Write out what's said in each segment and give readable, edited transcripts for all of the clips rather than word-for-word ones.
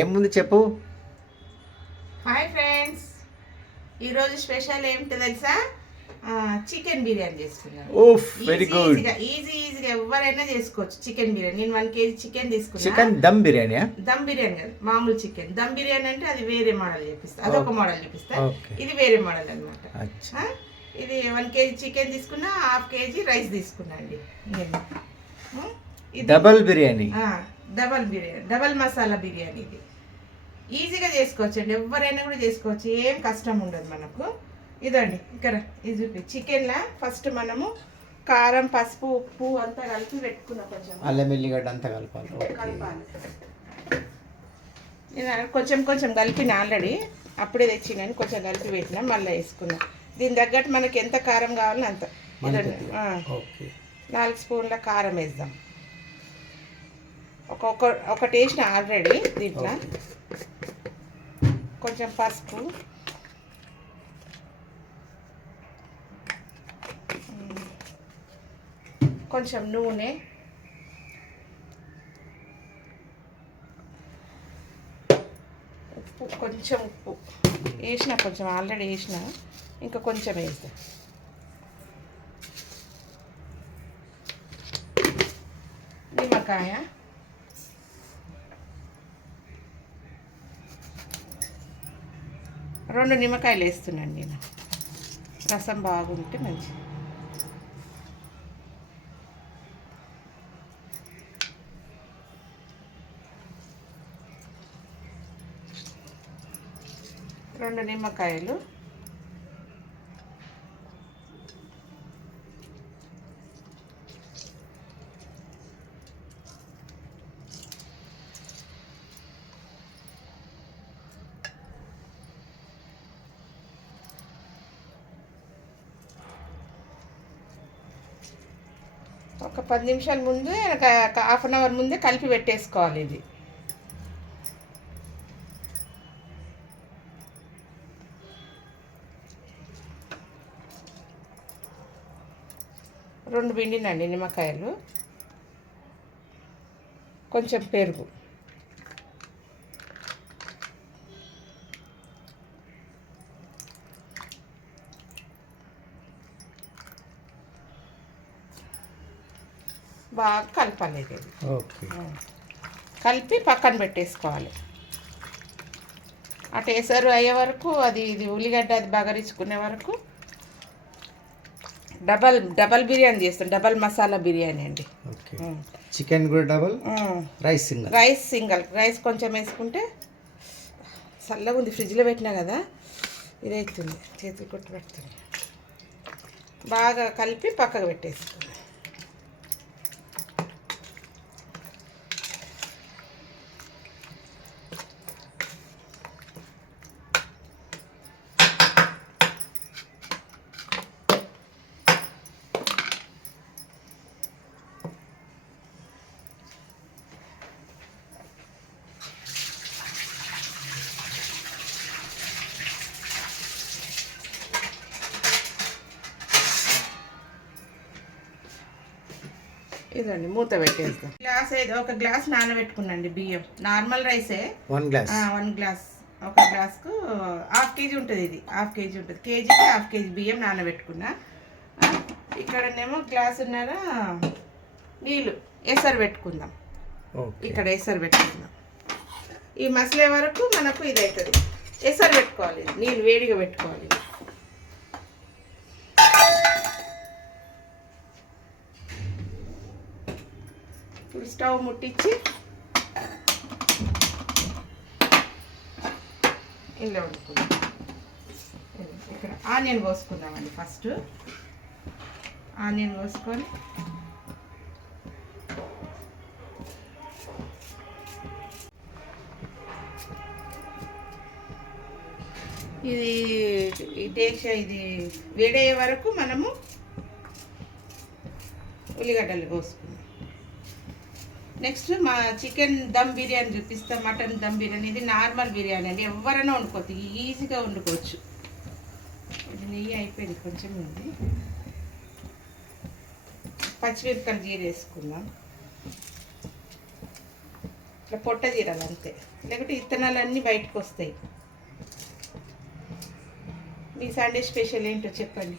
ఏముంది చెప్పు. Hi friends, ఈరోజు స్పెషల్ ఏమిటో తెలుసా? చికెన్ బిర్యానీ చేసుకున్నాను. ఓఫ్, వెరీ గుడ్. ఈజీగా ఎవరైనా చేసుకోవచ్చు చికెన్ బిర్యానీ. నేను 1 kg చికెన్ తీసుకున్నాను. చికెన్ దమ్ బిర్యానీ? దమ్ బిర్యానీ కాదు, మామూలు చికెన్. దమ్ బిర్యానీ అంటే అది వేరే మోడల్ చూపిస్తా, అదొక మోడల్ చూపిస్తా. Okay. ఇది వేరే మోడల్ అనమాట. అచ్చా. ఇది 1 kg చికెన్ తీసుకున్నా, 1/2 kg రైస్ తీసుకున్నా అండి. Double biryani. Double biryani, double masala biryani. ఇది ఈజీగా చేసుకోవచ్చు అండి, ఎవరైనా కూడా చేసుకోవచ్చు, ఏం కష్టం ఉండదు మనకు. ఇదండి ఇక్కడ ఇది చూపి. చికెన్లా ఫస్ట్ మనము కారం, పసుపు, ఉప్పు అంతా కలిపి పెట్టుకున్నాం. కొంచెం అల్లం ఎల్లిగడ్డ అంతా కలపాలి. నేను కొంచెం కలిపిన ఆల్రెడీ, అప్పుడే తెచ్చినాను. కొంచెం కలిపి పెట్టినా, మళ్ళీ వేసుకున్నాం. దీని తగ్గట్టు మనకి ఎంత కారం కావాలో అంత. ఇదండి 4 స్పూన్ల కారం వేద్దాం. ఒకటి వేసిన ఆల్రెడీ. దీంట్లో కొంచెం పసుపు, కొంచెం నూనె, ఉప్పు, కొంచెం ఉప్పు వేసిన, కొంచెం ఆల్రెడీ వేసిన, ఇంకా కొంచెం వేద్దాం. నిమ్మకాయ, రెండు నిమ్మకాయలు వేస్తున్నాను నేను, రసం బాగుంటే మంచిది. రెండు నిమ్మకాయలు, ఒక 10 నిమిషాల ముందే, 1/2 an hour ముందే కలిపి పెట్టేసుకోవాలి. ఇది రెండు పిండినండి నిమ్మకాయలు, కొంచెం పెరుగు, బాగా కలపాలి. ఇది కలిపి పక్కన పెట్టేసుకోవాలి. అటు ఎసరు అయ్యే వరకు, ఇది ఉల్లిగడ్డ అది బగరించుకునే వరకు. డబల్ బిర్యానీ చేస్తాం, డబల్ మసాలా బిర్యానీ అండి. చికెన్ కూడా డబల్, రైస్ సింగల్. రైస్ కొంచెం వేసుకుంటే చల్లగా ఉంది, ఫ్రిడ్జ్లో పెట్టినా కదా, ఇదవుతుంది, చేతులు కొట్టి పెడుతుంది. బాగా కలిపి పక్కకు పెట్టేసుకోవాలి. ఇదండి మూత పెట్టేస్తాం. ఒక గ్లాస్ నానబెట్టుకున్నాండి బియ్యం, నార్మల్ రైసే. 1 గ్లాస్, 1 గ్లాస్. ఒక గ్లాస్కు 1/2 kg ఉంటుంది. ఇది 1/2 kg ఉంటుంది. కేజీకి 1/2 kg బియ్యం నానబెట్టుకున్నా. ఇక్కడనేమో గ్లాసున్నర నీళ్ళు ఎసరు పెట్టుకుందాం. ఇక్కడ ఎసరు పెట్టుకుందాం. ఈ మసలే వరకు మనకు ఇది అవుతుంది. ఎసరు పెట్టుకోవాలి, నీళ్ళు వేడిగా పెట్టుకోవాలి. ఇప్పుడు స్టవ్ ముట్టించి ఇందులో వండుకుందాం. ఇక్కడ ఆనియన్ కోసుకుందామండి. ఫస్ట్ ఆనియన్ కోసుకొని ఇది వేడయ్యే వరకు మనము ఉల్లిగడ్డలు కోసుకుందాం. నెక్స్ట్ మా చికెన్ దమ్ బిర్యానీ చూపిస్తాం. మటన్ దమ్ బిర్యానీ. ఇది నార్మల్ బిర్యానీ అండి, ఎవరైనా వండుకోవచ్చు, ఈజీగా వండుకోవచ్చు. ఇది నెయ్యి అయిపోయింది, కొంచెం ఉంది. పచ్చిమిరపకాయలు జీర వేసుకుందాం. ఇట్లా పొట్ట తీరాలి అంతే, లేకపోతే ఇత్తనాలన్నీ బయటకు వస్తాయి. మీ సండే స్పెషల్ ఏంటో చెప్పండి.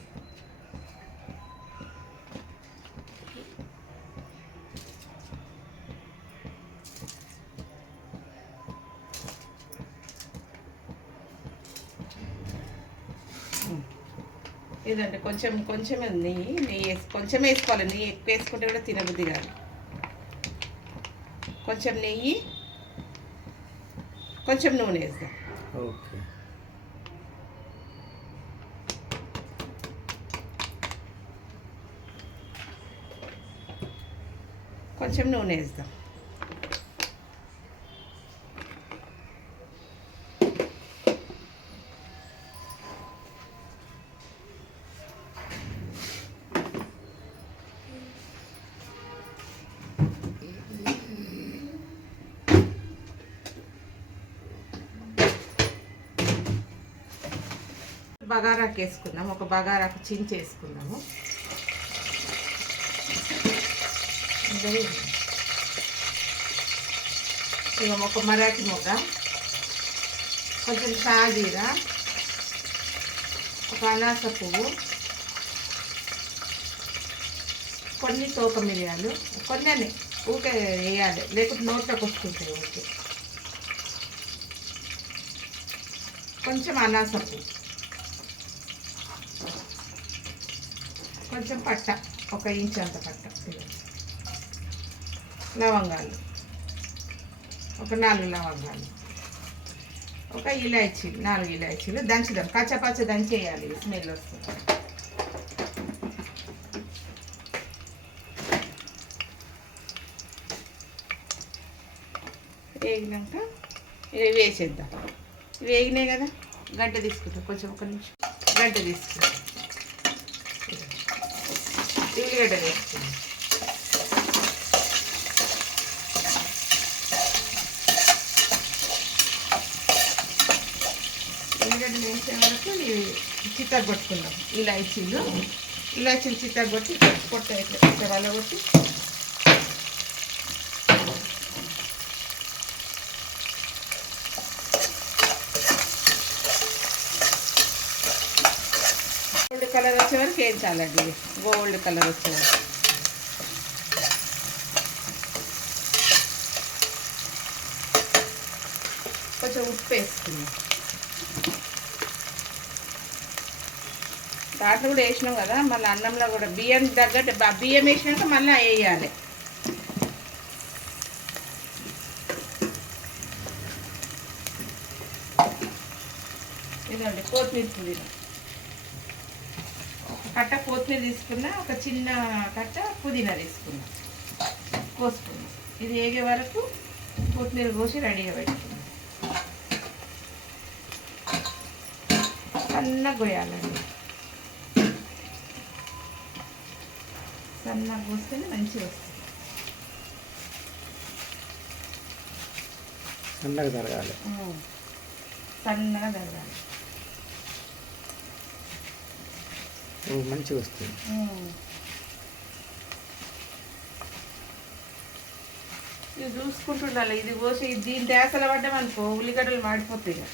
ఇదండి కొంచెమే నెయ్యి కొంచెం వేసుకోవాలి. నెయ్యి ఎక్కువ వేసుకుంటే కూడా తినబుద్ధి కాదు. కొంచెం నెయ్యి, కొంచెం నూనె వేద్దాం. ఓకే. కొంచెం నూనె వేద్దాం. బగారాకు వేసుకుందాం. ఒక బగారాకు చించి వేసుకుందాము. ఇక ఒక మరాఠీ మొగ్గ, కొంచెం షాజీరా, ఒక అనాస పువ్వు, కొన్ని తోక మిరియాలు, కొన్ని ఊకే వేయాలి, లేకుంటే నోట్లోకి వస్తుంటాయి ఊకే. కొంచెం అనాస పువ్వు, కొంచెం పట్ట, ఒక ఇంచు అంత పట్ట, లవంగాలు, ఒక 4 లవంగాలు, ఒక ఇలాచీ, 4 ఇలాచీలు దంచుదాం. పచ్చ దంచేయాలి, స్మెల్ వస్తుంది. వేగినాక ఇవి వేసేద్దాం. వేగినాయి కదా, గంట తీసుకుంటాం. కొంచెం ఒక నిమిషం గంట తీసుకుంటాం. ఉల్లిగడ్డ వేసుకుందాం. ఉల్లిగడ్డ వేసే వరకు చిత్తగ కొట్టుకుందాం. ఇలాచీలు చిత్తగ కొట్టి పొట్ట ఇట్లా వలగొట్టి గోల్డ్ కలర్ వచ్చే వరకు వేయించాలండి. గోల్డ్ కలర్ వచ్చే వరకు. కొంచెం ఉప్పు వేసుకుందాం. దాంట్లో కూడా వేసినాం కదా, మళ్ళీ అన్నంలో కూడా బియ్యం తగ్గట్టు బియ్యం వేసినాక మళ్ళీ వేయాలి. ఇదండి కొత్తిమీర, పుదీనా. కట్ట కొత్తిమీర తీసుకున్నా, ఒక చిన్న కట్ట పుదీనా తీసుకున్నా, కోసుకున్నాం. ఇది వేగే వరకు కొత్తిమీర కోసి రెడీగా పెట్టుకున్నాం. సన్నగా కోయాలండి. సన్నగా కోస్తేనే మంచిగా వస్తుంది. సన్నగా తరగాలి. సన్నగా తరగాలి. మంచిగా వస్తుంది. ఇది చూసుకుంటుండాలి. ఇది కోసి దీని దేశలు పడ్డామనుకో ఉల్లిగడ్డలు మాడిపోతాయి.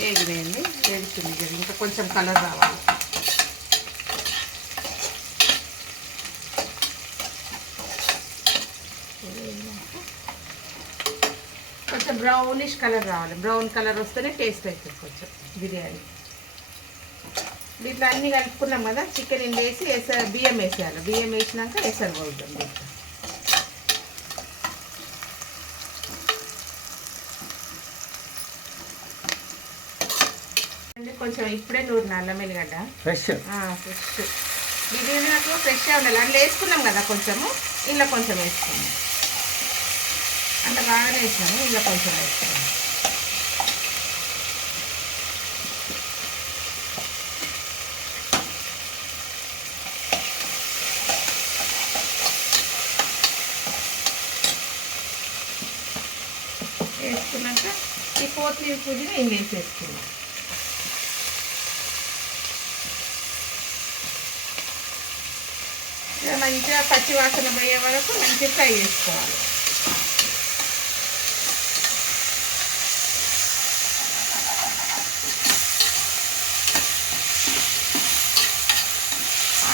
వేగినాయండి, వేడుతుంది కదా, ఇంకా కొంచెం కలర్ రావాలి. కొంచెం బ్రౌనిష్ కలర్ రావాలి. బ్రౌన్ కలర్ వస్తేనే టేస్ట్ అవుతుంది కొంచెం బిర్యానీ. దీంట్లో అన్నీ కలుపుకున్నాం కదా, చికెన్ ఇండి వేసి బియ్యం వేసేయాలి. బియ్యం వేసినాక ఎసరు పోద్దాం. దీంట్లో కొంచెం ఇప్పుడే నూరిన అల్లం వెల్లిగడ్డ ఫ్రెష్. బిర్యానీ నాకు ఫ్రెష్గా ఉండాలి. అందులో వేసుకున్నాం కదా కొంచెము, ఇలా కొంచెం వేసుకున్నాం. అంత బాగానే వేసినాము, ఇలా కొంచెం వేసుకున్నాం. వేసుకున్నాక ఈ కొత్తిమీర పుదీనా ఇందులో వేసేసుకున్నాం. మంచిగా పచ్చి వాసన పోయే వరకు మంచిగా ఫ్రై చేసుకోవాలి.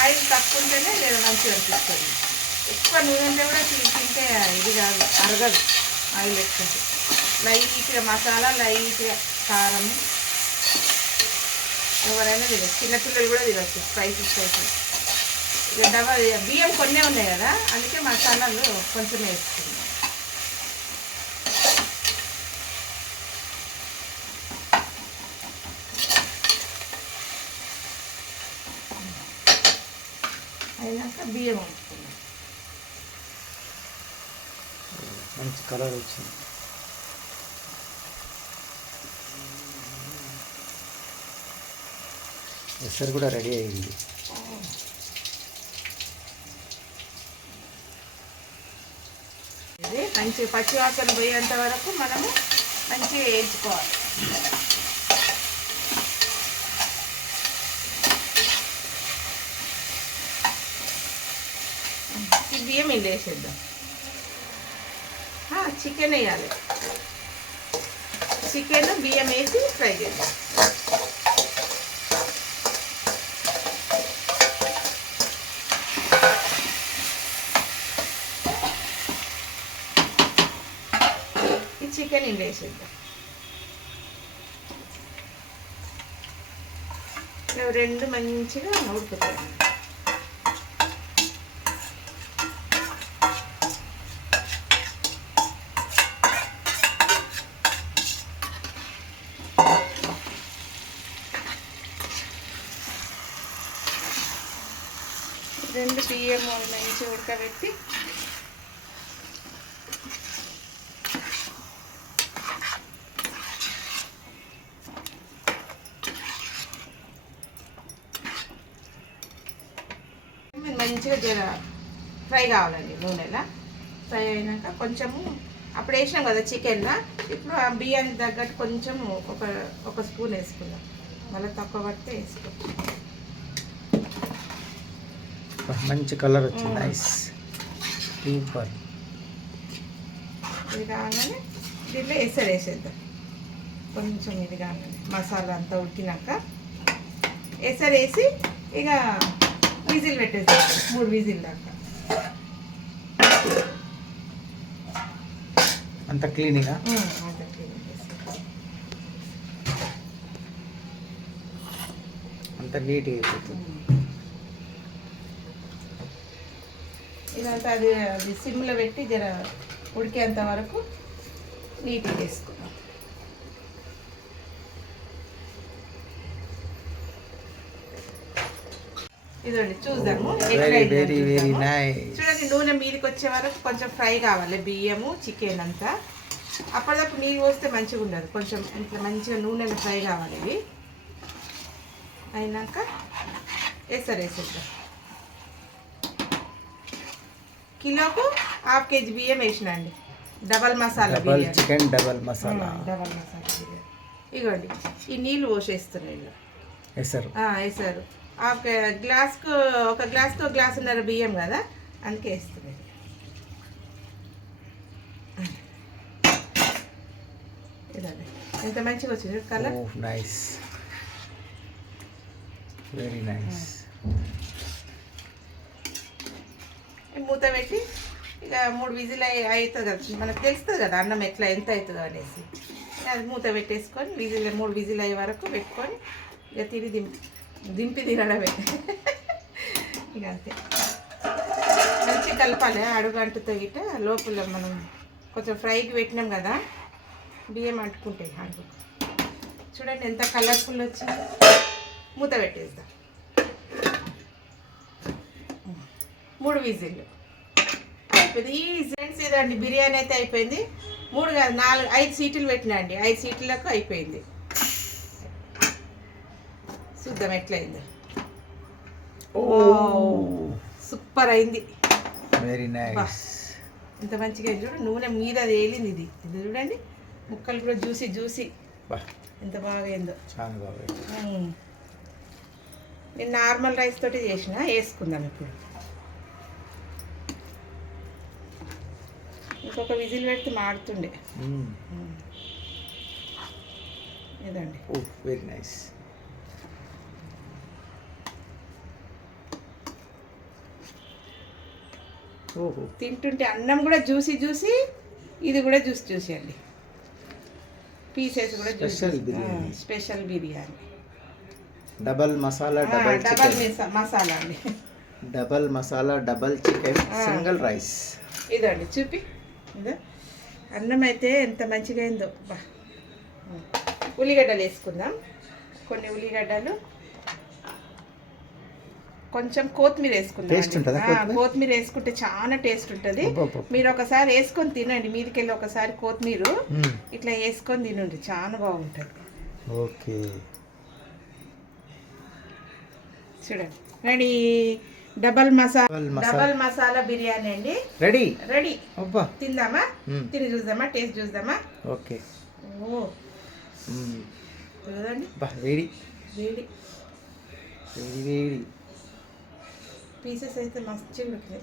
ఆయిల్ తక్కువ ఉంటేనే లేదా మంచిగా అనిపిస్తుంది. ఎక్కువ నూనె ఉంటే కూడా తింటే ఇది కాదు, అరగదు. ఆయిల్ ఎక్కువ లైట్గా మసాలా, లైట్గా కారం, ఎవరైనా తినచ్చు, చిన్నపిల్లలు కూడా తినచ్చు. స్పైసీ ఇక బియ్యం కొన్నే ఉన్నాయి కదా, అందుకే మసాలాలు కొంచెం వేసుకుందాం. అయినాక బియ్యం వండుకుందాం. మంచి కలర్ వచ్చింది. ఎసరు కూడా రెడీ అయ్యింది. ఇది మంచి పచ్చివాసన పోయేంత వరకు మనము మంచిగా వేయించుకోవాలి. ఈ బియ్యం ఇలా వేసేద్దాం. చికెన్ వేయాలి. చికెన్ బియ్యం వేసి ఫ్రై చేద్దాం. చికెన్ ఇంట్లో వేసేద్దాం. రెండు మంచిగా ఉడుకుతాయి. రెండు బియ్యం మంచిగా ఉడకబెట్టి మంచిగా ఫ్రై కావాలండి. నూనెలా ఫ్రై అయినాక కొంచెము అప్పుడు వేసినాం కదా చికెన్లో, ఇప్పుడు ఆ బియ్యానికి తగ్గట్టు కొంచెం ఒక స్పూన్ వేసుకుందాం. మళ్ళీ తక్కువ పడితే వేసుకోవచ్చు. మంచి కలర్ వచ్చింది. Nice, super. ఇది కాగానే దీంట్లో వేసేద్దాం. కొంచెం ఇది కాగానే మసాలా అంతా ఉడికినాక వేసి ఇక విజిల్ పెట్టేస్తాం. 3 విజిల్ దాకా. అంత క్లీన్గా అంత నీట్గా అయిపోతుంది. ఇదంతా అది సిమ్లో పెట్టి జర ఉడికేంత వరకు నీట్గా వేసుకుందాం. ఇదండి చూద్దాము. చూడండి, నూనె మీదకి వచ్చే వరకు కొంచెం ఫ్రై కావాలి బియ్యము చికెన్ అంతా. అప్పటిదప్పుడు నీళ్ళు పోస్తే మంచిగా ఉండదు. కొంచెం ఇట్లా మంచిగా నూనెలో ఫ్రై కావాలి. ఇవి అయినాక వేసేద్దాం. కిలోకు 1/2 కేజీ బియ్యం వేసినండి. Double masala biryani, chicken double masala biryani. ఇగోండి ఈ నీళ్ళు పోసేస్తున్నాయి. వేసారు ఒక గ్లాస్కు గ్లాసున్నర బియ్యం కదా, అందుకే వేస్తున్నాయి. ఇదండి ఎంత మంచిగా వచ్చింది కలర్. Nice, very nice. మూత పెట్టి ఇక 3 విజిల్ అవుతుంది కదా, మనకు తెలుస్తుంది కదా అన్నం ఎట్లా ఎంత అవుతుందో అనేసి. అది మూత పెట్టేసుకొని 3 విజిల్ అయ్యే వరకు పెట్టుకొని ఇక దింపి తినడమే. ఇక అంతే. మంచిగా కలపాలి. అడుగు అంటుతో గిట్ట లోపల మనం కొంచెం ఫ్రైకి పెట్టినాం కదా, బియ్యం అంటుకుంటాయి అడుగు. చూడండి ఎంత కలర్ఫుల్ వచ్చింది. మూత పెట్టేద్దాం. 3 విజిల్లు అయిపోయింది. ఫ్రెండ్స్ ఇదండి బిర్యానీ అయితే అయిపోయింది. 3 కాదు 4 5 సీట్లు పెట్టినా అండి. 5 సీట్లకు అయిపోయింది. చూద్దాం ఎట్లయింది. సూపర్ అయింది. Very nice. ఎంత మంచిగా అయింది చూడు. నూనె మీద అది వేలింది. ఇది చూడండి, ముక్కలు కూడా జ్యూసీ ఎంత బాగా అయిందో. చాలా బాగా. నేను నార్మల్ రైస్ తోటి చేసిన. వేసుకుందాం ఇప్పుడు. ఇంకొక విజిల్ పెడితే మాడుతుండే. ఇదండి. ఓ వెరీ నైస్. ఓహో, తింటుంటే అన్నం కూడా జ్యూసీ జ్యూసీ, ఇది కూడా జ్యూసీ అండి. పీసెస్ కూడా special biryani. Special biryani. Double masala, double double chicken, masala అండి. Double masala, double chicken, single rice. ఇదండి చూపి. ఇదో అన్నం అయితే ఎంత మంచిగా అయిందో. ఉల్లిగడ్డలు వేసుకుందాం. కొన్ని ఉల్లిగడ్డలు, కొంచెం కొత్తిమీర వేసుకుందాం. టేస్ట్ ఉంటుందా కొత్తిమీర వేసుకుంటే చాలా టేస్ట్ ఉంటుంది. మీరు ఒకసారి వేసుకొని తినండి. మీదికెళ్ళి ఒకసారి కొత్తిమీర ఇట్లా వేసుకొని తినండి, చాలా బాగుంటుంది. ఓకే, చూడండి. రెడీ. డబల్ మసాలా బిర్యానీ అండి. రెడీ. రెడీ. అబ్బా, తిందామా? తిని చూద్దామా? టేస్ట్ చూద్దామా? ఓకే. ఓ చూడండి. వేడి వేడి. వేడి వేడి. పీసెస్ అయితే మంచిగా ఉడికినాయి.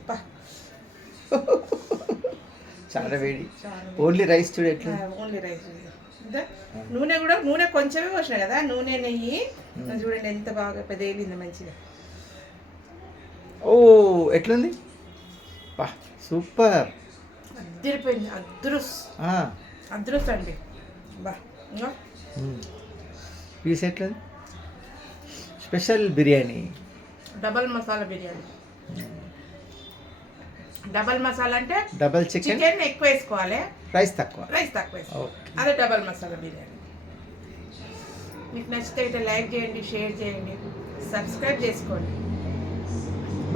చాలా వేడి. ఓన్లీ రైస్ చూడు ఎట్లా. ఓన్లీ రైస్ నూనె కూడా, నూనె కొంచెమే పోసిన కదా, నూనె నెయ్యి చూడండి ఎంత బాగా పెదేలింది మంచిగా. ఓ ఎట్లుంది? బా సూపర్. అద్దరిపోయింది. అదృస్ అండి. బా పీస్ ఎట్లుంది? Special biryani, double masala biryani. Double masala అంటే డబల్ చికెన్ ఎక్కువ వేసుకోవాలి, రైస్ తక్కువ వేసుకోవాలి. అదే డబల్ మసాలా బిర్యానీ. మీకు నచ్చితే ఇట్లా లైక్ చేయండి, షేర్ చేయండి, సబ్స్క్రైబ్ చేసుకోండి.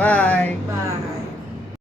బాయ్. బాయ్.